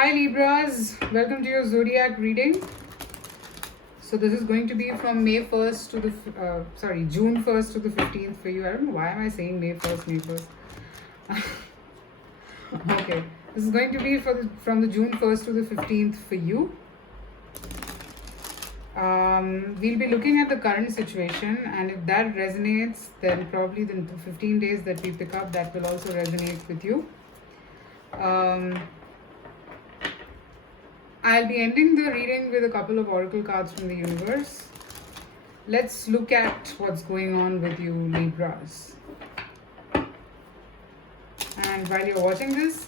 Hi Libras, welcome to your zodiac reading. So this is going to be from May 1st to the June 1st to the 15th for you. I don't know why am I saying May 1st, May 1st. Okay, this is going to be from the June 1st to the 15th for you. We'll be looking at the current situation, and if that resonates, then probably the 15 days that we pick up, that will also resonate with you. I'll be ending the reading with a couple of oracle cards from the universe. Let's look at what's going on with you, Libras. And while you're watching this,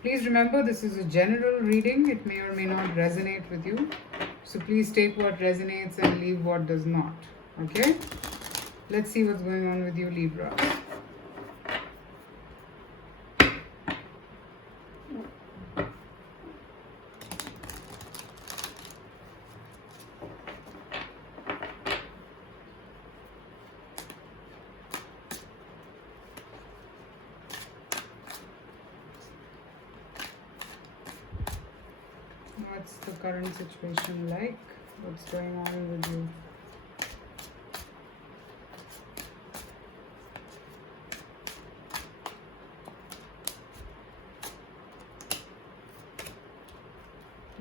please remember this is a general reading. It may or may not resonate with you. So please take what resonates and leave what does not. Okay? Let's see what's going on with you, Libra. What's the current situation like? What's going on with you?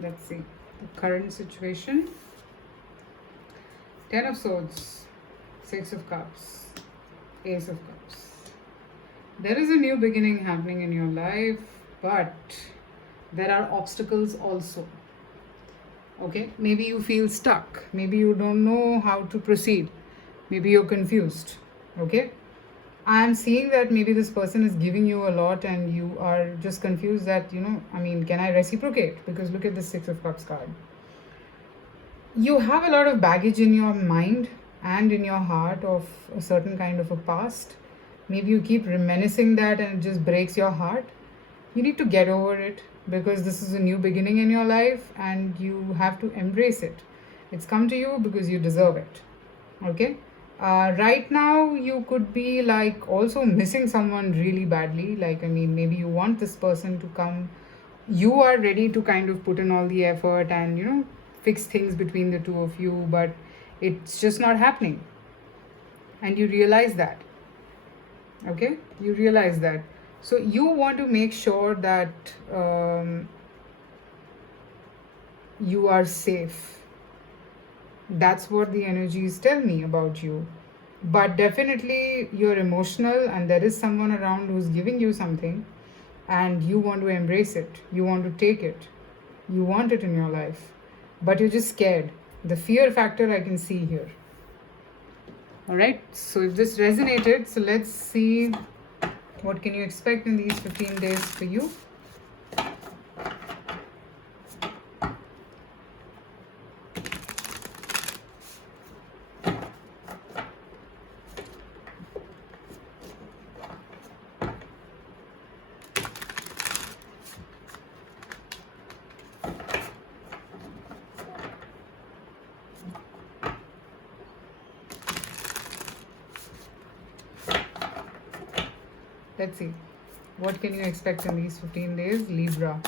Let's see. The current situation. 10 of Swords, 6 of Cups, Ace of Cups. There is a new beginning happening in your life, but there are obstacles also. Okay, maybe you feel stuck, maybe you don't know how to proceed, maybe you're confused. Okay, I'm seeing that maybe this person is giving you a lot and you are just confused that, can I reciprocate? Because look at the 6 of Cups card. You have a lot of baggage in your mind and in your heart of a certain kind of a past. Maybe you keep reminiscing that and it just breaks your heart. You need to get over it, because this is a new beginning in your life and you have to embrace it. It's come to you because you deserve it. Okay? Right now, you could be like also missing someone really badly. Maybe you want this person to come. You are ready to kind of put in all the effort and, fix things between the two of you, but it's just not happening. And you realize that. Okay? You realize that. So you want to make sure that you are safe. That's what the energies tell me about you. But definitely you're emotional and there is someone around who's giving you something and you want to embrace it. You want to take it. You want it in your life. But you're just scared. The fear factor I can see here. Alright, so if this resonated, so let's see what can you expect in these 15 days for you. Let's see. What can you expect in these 15 days, Libra?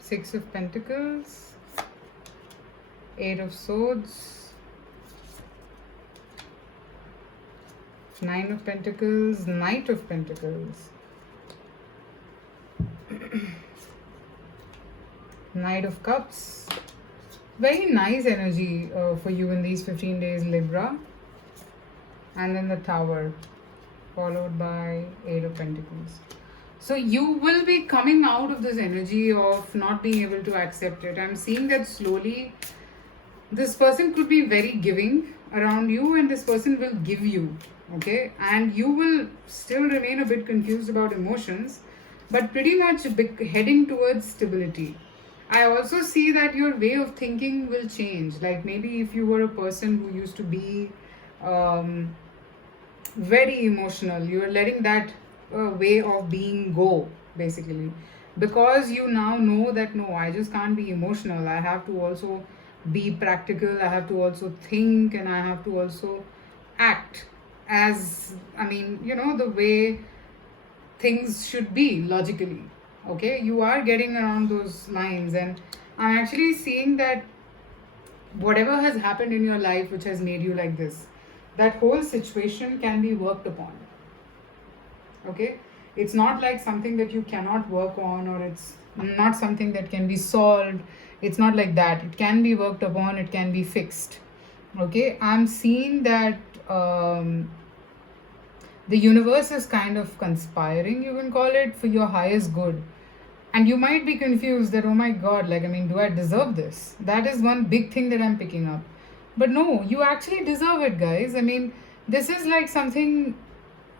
Six of Pentacles, 8 of Swords, 9 of Pentacles, Knight of Pentacles, Knight of Cups. Very nice energy for you in these 15 days, Libra. And then the Tower, followed by 8 of Pentacles. So you will be coming out of this energy of not being able to accept it. I'm seeing that slowly. This person could be very giving around you and this person will give you. Okay, and you will still remain a bit confused about emotions, but pretty much heading towards stability. I also see that your way of thinking will change. Like maybe if you were a person who used to be very emotional, you're letting that way of being go. basically, because you now know that no, I just can't be emotional. I have to also be practical. I have to also think, and I have to also act as, I mean, the way things should be logically. Okay, you are getting around those lines, and I'm actually seeing that whatever has happened in your life which has made you like this, that whole situation can be worked upon. Okay, it's not like something that you cannot work on, or it's not something that can be solved. It's not like that. It can be worked upon, it can be fixed. Okay, I'm seeing that the universe is kind of conspiring, you can call it, for your highest good. And you might be confused that, oh my god, like, I mean, do I deserve this? That is one big thing that I'm picking up. But no, you actually deserve it, guys. I mean, this is like something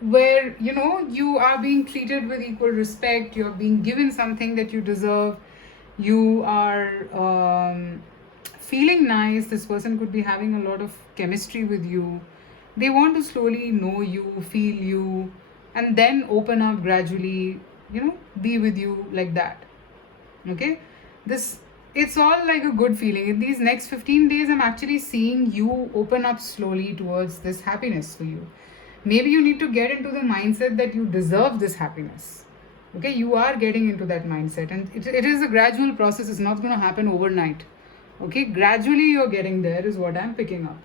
where, you are being treated with equal respect, you're being given something that you deserve, you are feeling nice. This person could be having a lot of chemistry with you. They want to slowly know you, feel you, and then open up gradually, be with you like that. Okay, this, it's all like a good feeling. In these next 15 days, I'm actually seeing you open up slowly towards this happiness for you. Maybe you need to get into the mindset that you deserve this happiness. Okay, you are getting into that mindset, and it is a gradual process. It's not going to happen overnight. Okay, gradually you're getting there is what I'm picking up.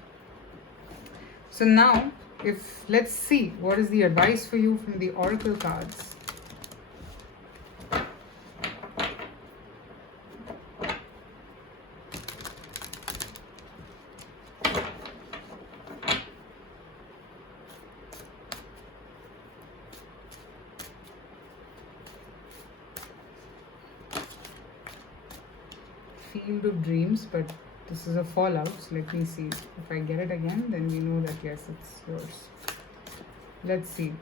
So now, if let's see what is the advice for you from the oracle cards. Field of Dreams, but this is a fallout, so let me see. If I get it again, then we know that yes, it's yours. Let's see.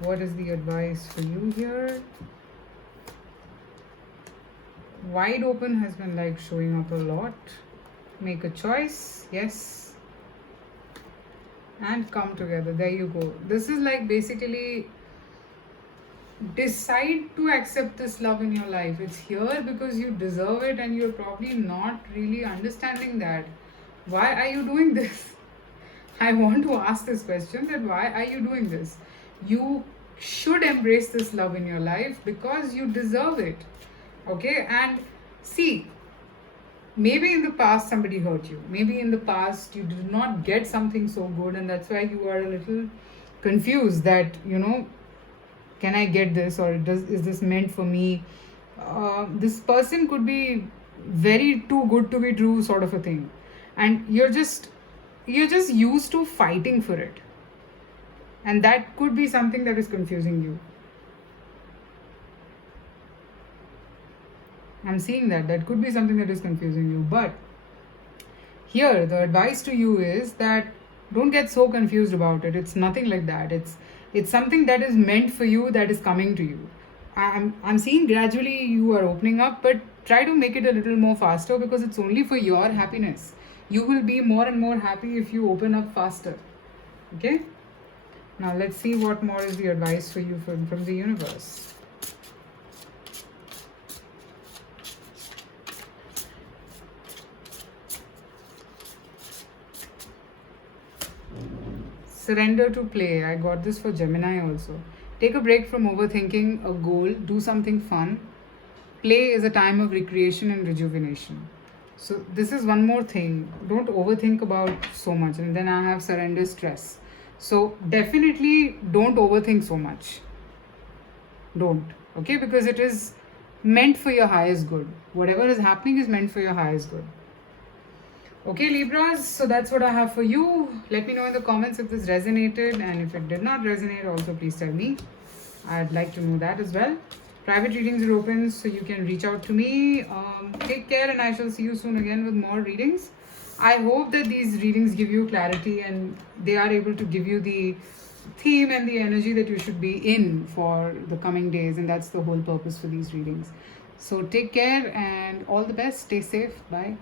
What is the advice for you here? Wide open has been like showing up a lot. Make a choice, yes. And come together. There you go. This is like basically decide to accept this love in your life. It's here because you deserve it, and you're probably not really understanding that. Why are you doing this? I want to ask this question, that why are you doing this? You should embrace this love in your life because you deserve it. Okay, and see, maybe in the past somebody hurt you. Maybe in the past you did not get something so good, and that's why you are a little confused that, can I get this, or is this meant for me? This person could be very too good to be true, sort of a thing, and you're just used to fighting for it, and that could be something that is confusing you. I'm seeing that could be something that is confusing you. But here the advice to you is that don't get so confused about it. It's nothing like that. It's something that is meant for you, that is coming to you. I'm seeing gradually you are opening up, but try to make it a little more faster, because it's only for your happiness. You will be more and more happy if you open up faster. Okay, now let's see what more is the advice for you from the universe. Surrender to play. I got this for Gemini also. Take a break from overthinking a goal. Do something fun. Play is a time of recreation and rejuvenation. So this is one more thing. Don't overthink about so much. And then I have surrender stress. So definitely don't overthink so much. Don't. Okay? Because it is meant for your highest good. Whatever is happening is meant for your highest good. Okay, Libras, so that's what I have for you. Let me know in the comments if this resonated, and if it did not resonate, also please tell me. I'd like to know that as well. Private readings are open, so you can reach out to me. Take care, and I shall see you soon again with more readings. I hope that these readings give you clarity, and they are able to give you the theme and the energy that you should be in for the coming days, and that's the whole purpose for these readings. So take care and all the best. Stay safe. Bye.